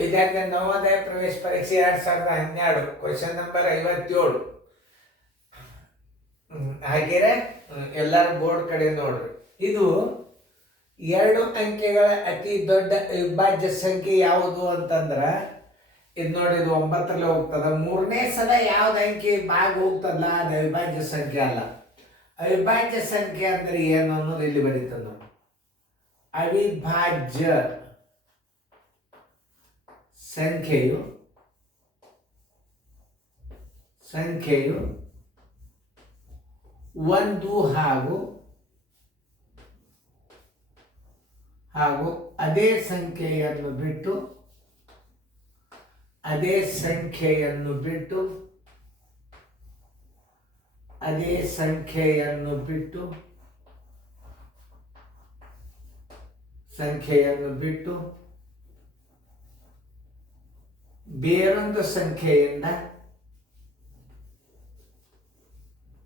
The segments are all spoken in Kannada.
ವಿದ್ಯಾರ್ಥಿ ನವೋದಯ ಪ್ರವೇಶ ಪರೀಕ್ಷೆ 2012 ಕ್ವಶನ್ ನಂಬರ್ 57 ಹಾಗೆಯೇ ಎಲ್ಲರೂ ಬೋರ್ಡ್ ಕಡೆ ನೋಡ್ರಿ. ಇದು 2 ಅಂಕೆಗಳ ಅತಿ ದೊಡ್ಡ ಅವಿಭಾಜ್ಯ ಸಂಖ್ಯೆ ಯಾವುದು ಅಂತಂದ್ರ ಇದು ನೋಡಿ, ಇದು 9ರಲ್ಲಿ ಹೋಗ್ತದ. 3ನೇ ಸಲ ಯಾವ್ದು ಅಂಕಿ ಭಾಗ ಹೋಗ್ತದಲ್ಲ ಅದು ಅವಿಭಾಜ್ಯ ಸಂಖ್ಯೆ ಅಲ್ಲ. ಅವಿಭಾಜ್ಯ ಸಂಖ್ಯೆ ಅಂದ್ರೆ ಏನು ಅನ್ನೋದು ಇಲ್ಲಿ ಬರೀತದ ನೋಡಿ. ಅವಿಭಾಜ್ಯ ಸಂಖ್ಯೆಯು ಒಂದು ಹಾಗೂ ಅದೇ ಸಂಖ್ಯೆಯನ್ನು ಬಿಟ್ಟು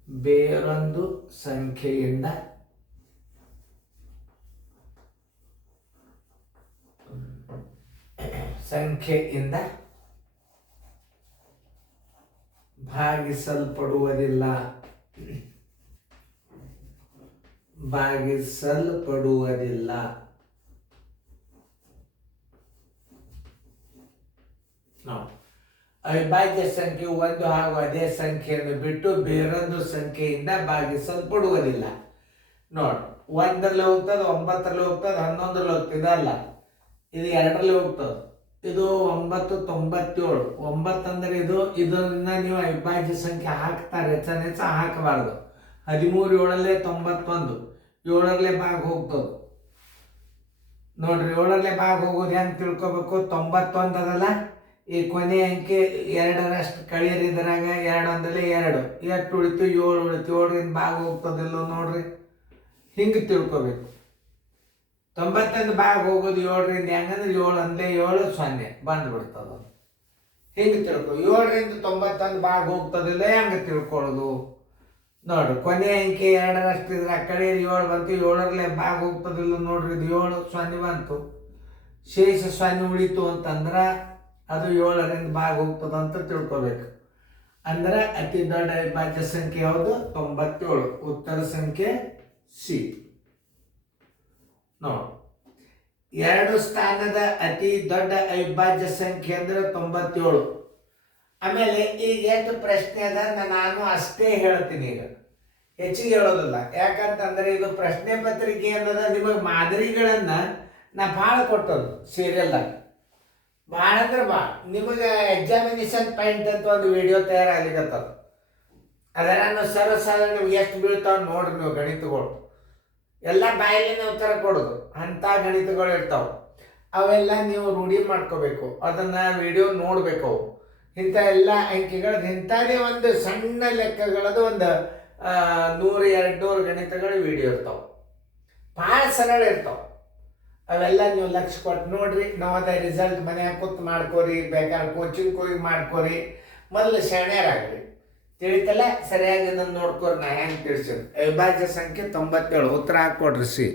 ಬೇರೊಂದು ಸಂಖ್ಯೆಯಿಂದ ಭಾಗಿಸಲ್ಪಡುವುದಿಲ್ಲ. ಅವಿಭಾಜ್ಯ ಸಂಖ್ಯೆ ಒಂದು ಹಾಗೂ ಅದೇ ಸಂಖ್ಯೆಯನ್ನು ಬಿಟ್ಟು ಬೇರೊಂದು ಸಂಖ್ಯೆಯಿಂದ ಭಾಗಿಸಲ್ಪಡುವುದಿಲ್ಲ. ನೋಡಿ, 1ರಲ್ಲಿ ಹೋಗ್ತದೆ, 9ರಲ್ಲಿ ಹೋಗ್ತದೆ, 11ರಲ್ಲಿ ಹೋಗ್ತದೆ ಅಲ್ಲ, ಇದು 2ರಲ್ಲಿ ಹೋಗ್ತದೆ. ಇದು 997. 9 ಅಂದ್ರೆ ಇದನ್ನ ನೀವು ಅವಿಭಾಜ್ಯ ಸಂಖ್ಯೆ ಹಾಕ್ತಾರೆ, ಹೆಚ್ಚ ಹಾಕಬಾರ್ದು. 13 7ರಲ್ಲೇ 91, 7ರಲ್ಲೇ ಭಾಗ ಹೋಗ್ತದೆ ನೋಡ್ರಿ. 7ರಲ್ಲೇ ಭಾಗ ಹೋಗೋದು ಹೆಂಗೆ ತಿಳ್ಕೊಬೇಕು? 91 ಅದಲ್ಲ, ಈ ಕೊನೆ ಅಂಕೆ 2ರಷ್ಟು ಕಳಿಯರಿದ್ರಾಗ 2 ಅಂದಲ್ಲಿ 2 ಎಷ್ಟು ಉಳಿತು? 7 ಉಳಿತು. 7ರಿಂದ ಭಾಗ ಹೋಗ್ತದಿಲ್ಲೋ ನೋಡ್ರಿ, ಹಿಂಗೆ ತಿಳ್ಕೊಬೇಕು. 91 ಭಾಗ ಹೋಗೋದು 7ರಿಂದ ಹೆಂಗಂದ್ರೆ 7 ಅಂದೇ 7 0 ಬಂದ್ಬಿಡ್ತದ. ಹಿಂಗೆ ತಿಳ್ಕೊ. 7ರಿಂದ 91 ಭಾಗ ಹೋಗ್ತದಿಲ್ಲ, ಹೆಂಗೆ ತಿಳ್ಕೊಳ್ಳೋದು ನೋಡ್ರಿ. ಕೊನೆ ಅಂಕೆ 2ರಷ್ಟು ಇದ್ರೆ ಕಳಿಯರಿ 7 ಬಂತು, 7ರಲ್ಲೇ ಭಾಗ ಹೋಗ್ತದಿಲ್ಲ ನೋಡ್ರಿ, ಇದು 7 0 ಬಂತು. ಶೇಷ 0 ಉಳಿತು ಅಂತಂದ್ರೆ ಅದು 7ರಿಂದ ಭಾಗ ಹೋಗ್ತದಂತ ತಿಳ್ಕೊಬೇಕು. ಅಂದ್ರೆ ಅತಿ ದೊಡ್ಡ ಅವಿಭಾಜ್ಯ ಸಂಖ್ಯೆ ಯಾವುದು? 97. ಉತ್ತರ ಸಂಖ್ಯೆ ಸಿ. ನೋಡಿ, 2 ಸ್ಥಾನದ ಅತಿ ದೊಡ್ಡ ಅವಿಭಾಜ್ಯ ಸಂಖ್ಯೆ ಅಂದ್ರೆ 97. ಆಮೇಲೆ ಈಗ ಎಷ್ಟು ಪ್ರಶ್ನೆ ಅದ ನಾನು ಅಷ್ಟೇ ಹೇಳ್ತೀನಿ, ಈಗ ಹೆಚ್ಚಿಗೆ ಹೇಳೋದಿಲ್ಲ. ಯಾಕಂತಂದ್ರೆ ಇದು ಪ್ರಶ್ನೆ ಪತ್ರಿಕೆ ಅನ್ನೋದ ನಿಮಗೆ ಮಾದರಿಗಳನ್ನ ನಾ ಭಾಳ ಕೊಟ್ಟದ್ದು ಸೀರಿಯಲ್ದಾಗ. ಭಾಳ ಅಂದ್ರೆ ಭಾಳ ನಿಮಗೆ ಎಕ್ಸಾಮಿನೇಷನ್ ಪಾಯಿಂಟ್ ಅಂತ ಒಂದು ವಿಡಿಯೋ ತಯಾರಾಗ್ಲಿಕ್ಕತ್ತದ. ಅದರ ಸರ್ವಸಾಧಾರಣ ನಿಮ್ಗೆ ಎಷ್ಟು ಬೀಳ್ತಾವ ನೋಡ್ರಿ ನೀವು. ಗಣಿತಗಳು ಎಲ್ಲ ಬಾಯಿಲೇನೆ ಉತ್ತರ ಕೊಡೋದು, ಅಂಥ ಗಣಿತಗಳು ಇರ್ತಾವೆ. ಅವೆಲ್ಲ ನೀವು ರೂಢಿ ಮಾಡ್ಕೋಬೇಕು, ಅದನ್ನ ವಿಡಿಯೋ ನೋಡ್ಬೇಕು. ಇಂಥ ಎಲ್ಲ ಅಂಕಿಗಳದ್ದು ಇಂಥದೇ ಒಂದು ಸಣ್ಣ ಲೆಕ್ಕಗಳದ್ದು ಒಂದು 100-200 ಗಣಿತಗಳು ವಿಡಿಯೋ ಇರ್ತಾವೆ, ಭಾಳ ಸರಳ ಇರ್ತಾವೆ. ಅವೆಲ್ಲ ನೀವು ಲಕ್ಷ್ಯ ಕೊಟ್ಟು ನೋಡ್ರಿ. ನವೋದಯ ರಿಸಲ್ಟ್ ಮನ್ಯಾಗ ಕೂತ್ ಮಾಡ್ಕೋರಿ, ಬೇಕಾದ್ರೆ ಕೋಚಿಂಗ್ ಹೋಗಿ ಮಾಡ್ಕೋರಿ. ಮೊದಲು ಶಾಣ್ಯರಾಗ್ರಿ, ತಿಳಿತಲ್ಲ? ಸರಿಯಾಗಿ ಇದನ್ನು ನೋಡ್ಕೋರಿ. ನಾ ಹೆಂಗೆ ತಿಳಿಸಿದ್ರು. ಅವಿಭಾಜ್ಯ ಸಂಖ್ಯೆ 97. ಉತ್ತರ ಹಾಕೊಡ್ರಿ ಸಿ.